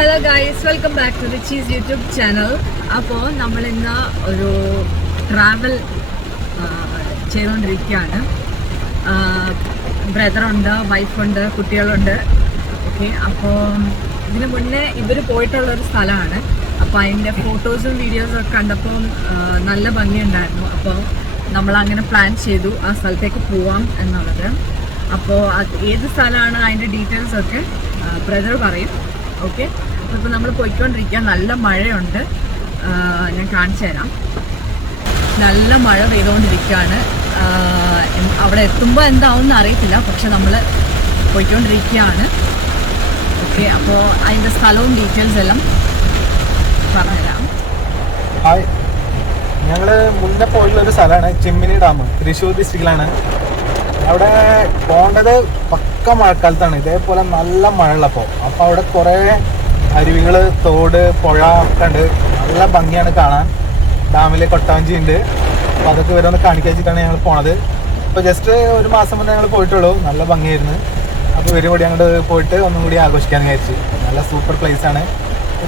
Hello guys, welcome back to Richie's YouTube channel. അപ്പോൾ നമ്മളിന്ന് ഒരു ട്രാവൽ ചെയ്തുകൊണ്ടിരിക്കുകയാണ്. ബ്രദറുണ്ട്, വൈഫുണ്ട്, കുട്ടികളുണ്ട്. ഓക്കെ, അപ്പോൾ ഇതിന് മുന്നേ ഇവർ പോയിട്ടുള്ളൊരു സ്ഥലമാണ്. അപ്പോൾ അതിൻ്റെ ഫോട്ടോസും വീഡിയോസും ഒക്കെ കണ്ടപ്പോൾ നല്ല ഭംഗിയുണ്ടായിരുന്നു. അപ്പോൾ നമ്മളങ്ങനെ പ്ലാൻ ചെയ്തു ആ സ്ഥലത്തേക്ക് പോവാം എന്നുള്ളത്. അപ്പോൾ അത് ഏത് സ്ഥലമാണ് അതിൻ്റെ ഡീറ്റെയിൽസൊക്കെ ബ്രദർ പറയും. ഓക്കെ, അപ്പോൾ നമ്മൾ പോയിക്കൊണ്ടിരിക്കുക. നല്ല മഴയുണ്ട്, ഞാൻ കാണിച്ചു തരാം. നല്ല മഴ പെയ്തുകൊണ്ടിരിക്കുകയാണ്. അവിടെ എത്തുമ്പോൾ എന്താവുമെന്ന് അറിയത്തില്ല, പക്ഷെ നമ്മൾ പോയിക്കൊണ്ടിരിക്കുകയാണ്. ഓക്കെ, അപ്പോൾ അതിൻ്റെ സ്ഥലവും ഡീറ്റെയിൽസ് എല്ലാം പറഞ്ഞുതരാം. ഹായ്, ഞങ്ങൾ മുന്നേ പോയിട്ടുള്ളൊരു സ്ഥലമാണ് ചിമ്മിനി ഡാം, തൃശ്ശൂർ ഡിസ്ട്രിക്റ്റിലാണ്. അവിടെ പോകേണ്ടത് പക്ക മഴക്കാലത്താണ്. ഇതേപോലെ നല്ല മഴയുള്ളപ്പോൾ അപ്പോൾ അവിടെ കുറേ അരുവികൾ, തോട്, പുഴ ഒക്കെ ഉണ്ട്. നല്ല ഭംഗിയാണ് കാണാൻ. ഡാമിൽ കൊട്ടാഞ്ചി ഉണ്ട്. അപ്പോൾ അതൊക്കെ ഇവരെ ഒന്ന് കാണിക്കാൻ വെച്ചിട്ടാണ് ഞങ്ങൾ പോണത്. അപ്പോൾ ജസ്റ്റ് ഒരു മാസം മുന്നേ ഞങ്ങൾ പോയിട്ടുള്ളൂ. നല്ല ഭംഗിയായിരുന്നു. അപ്പോൾ ഇവർ കൂടി അങ്ങോട്ട് പോയിട്ട് ഒന്നും കൂടി ആഘോഷിക്കാൻ വിചാരിച്ചു. നല്ല സൂപ്പർ പ്ലേസാണ്.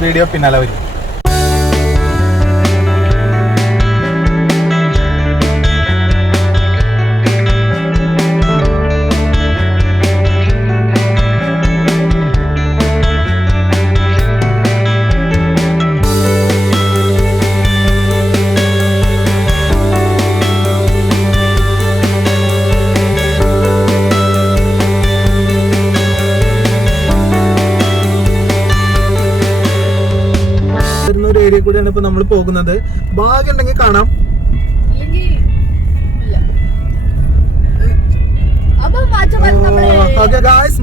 വീഡിയോ പിന്നാലെ വരും. ഏരിയ കൂടിയാണ് ഇപ്പൊ നമ്മൾ പോകുന്നത്. ഭാഗ്യം ഉണ്ടെങ്കിൽ കാണാം.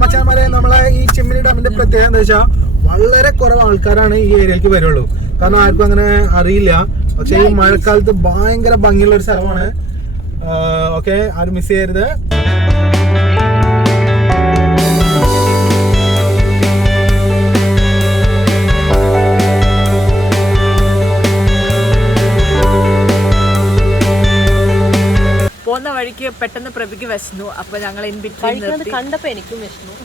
മച്ചാന്മാരെ, നമ്മളെ ഈ ചിമ്മിനി ഡാമിന്റെ പ്രത്യേകത എന്താ വെച്ചാൽ വളരെ കുറവ് ആൾക്കാരാണ് ഈ ഏരിയയിലേക്ക് വരുള്ളൂ. കാരണം ആർക്കും അങ്ങനെ അറിയില്ല. പക്ഷെ ഈ മഴക്കാലത്ത് ഭയങ്കര ഭംഗിയുള്ള ഒരു സ്ഥലമാണ്. ഓക്കെ, ആരും മിസ് ചെയ്യരുത്. പോകുന്ന വഴിക്ക് പെട്ടെന്ന് പ്രഭിക്ക് വിശന്നു. അപ്പൊ ഞങ്ങൾ ഇൻ ബിറ്റ്വീൻ കണ്ടപ്പോ എനിക്കും വിശന്നു.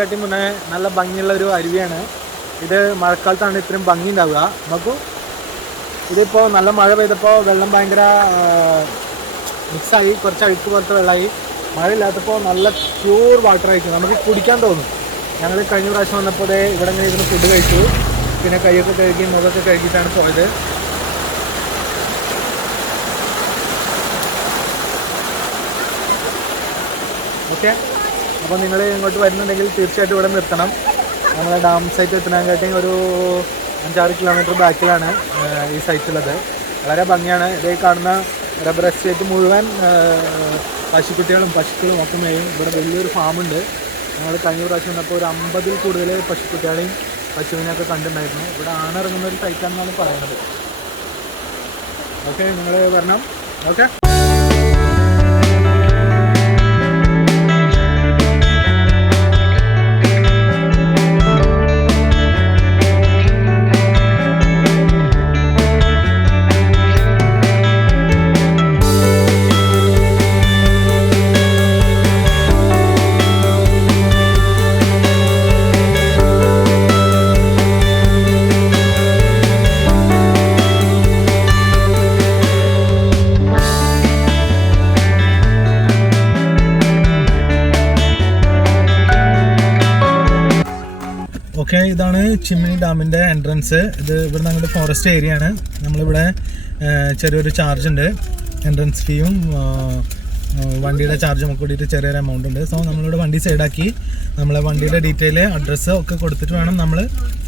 കാട്ടി മുന്നേ നല്ല ഭംഗിയുള്ള ഒരു അരുവിയാണ് ഇത്. മഴക്കാലത്താണ് ഇത്രയും ഭംഗി ഉണ്ടാവുക. നോക്കൂ, ഇതിപ്പോൾ നല്ല മഴ പെയ്തപ്പോൾ വെള്ളം ഭയങ്കര മിക്സായി, കുറച്ച് അഴുക്ക് പോലത്തെ വെള്ളമായി. മഴയില്ലാത്തപ്പോൾ നല്ല പ്യൂർ വാട്ടർ ആയിരിക്കും, നമുക്ക് കുടിക്കാൻ തോന്നും. ഞങ്ങൾ കഴിഞ്ഞ പ്രാവശ്യം വന്നപ്പോൾ ഇവിടെ ഇങ്ങനെ ഇരുന്ന് ഫുഡ് കഴിച്ചു. പിന്നെ കൈയൊക്കെ കഴുകി മുഖമൊക്കെ കഴുകിയിട്ടാണ് പോയത്. ഓക്കെ, അപ്പോൾ നിങ്ങൾ ഇങ്ങോട്ട് വരുന്നുണ്ടെങ്കിൽ തീർച്ചയായിട്ടും ഇവിടെ നിർത്തണം. നമ്മളെ ഡാം സൈറ്റ് എത്തനാങ്കാട്ടി ഒരു 5-6 കിലോമീറ്റർ ബാക്കിലാണ് ഈ സൈറ്റുള്ളത്. വളരെ ഭംഗിയാണ്. ഇതേ കാണുന്ന റബ്ബർ എസ്റ്റേറ്റ് മുഴുവൻ പശുക്കുട്ടികളും പശുക്കളും ഒക്കെ മേയും. ഇവിടെ വലിയൊരു ഫാമുണ്ട്. ഞങ്ങൾ കഴിഞ്ഞ പ്രാവശ്യം വന്നപ്പോൾ ഒരു 50-ൽ കൂടുതൽ പശുക്കുട്ടികളെയും പശുവിനെയൊക്കെ കണ്ടിട്ടുണ്ടായിരുന്നു. ഇവിടെ ആണിറങ്ങുന്ന ഒരു സൈറ്റാണെന്നാണ് പറയുന്നത്. ഓക്കെ, നിങ്ങൾ വരണം. ഓക്കെ. ഓക്കെ, ഇതാണ് ചിമ്മിനി ഡാമിൻ്റെ എൻട്രൻസ്. ഇത് ഇവിടെ അങ്ങോട്ട് ഫോറസ്റ്റ് ഏരിയ ആണ്. നമ്മളിവിടെ ചെറിയൊരു ചാർജ് ഉണ്ട്, എൻട്രൻസ് ഫീയും വണ്ടിയുടെ ചാർജും ഒക്കെ കൂടിയിട്ട് ചെറിയൊരു എമൗണ്ട് ഉണ്ട്. സോ നമ്മളിവിടെ വണ്ടി സൈഡാക്കി നമ്മളെ വണ്ടിയുടെ ഡീറ്റെയിൽ, അഡ്രസ്സ് ഒക്കെ കൊടുത്തിട്ട് വേണം നമ്മൾ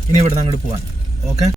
ഇനി ഇവിടെ നിന്ന് അങ്ങോട്ട് പോകാൻ. ഓക്കെ.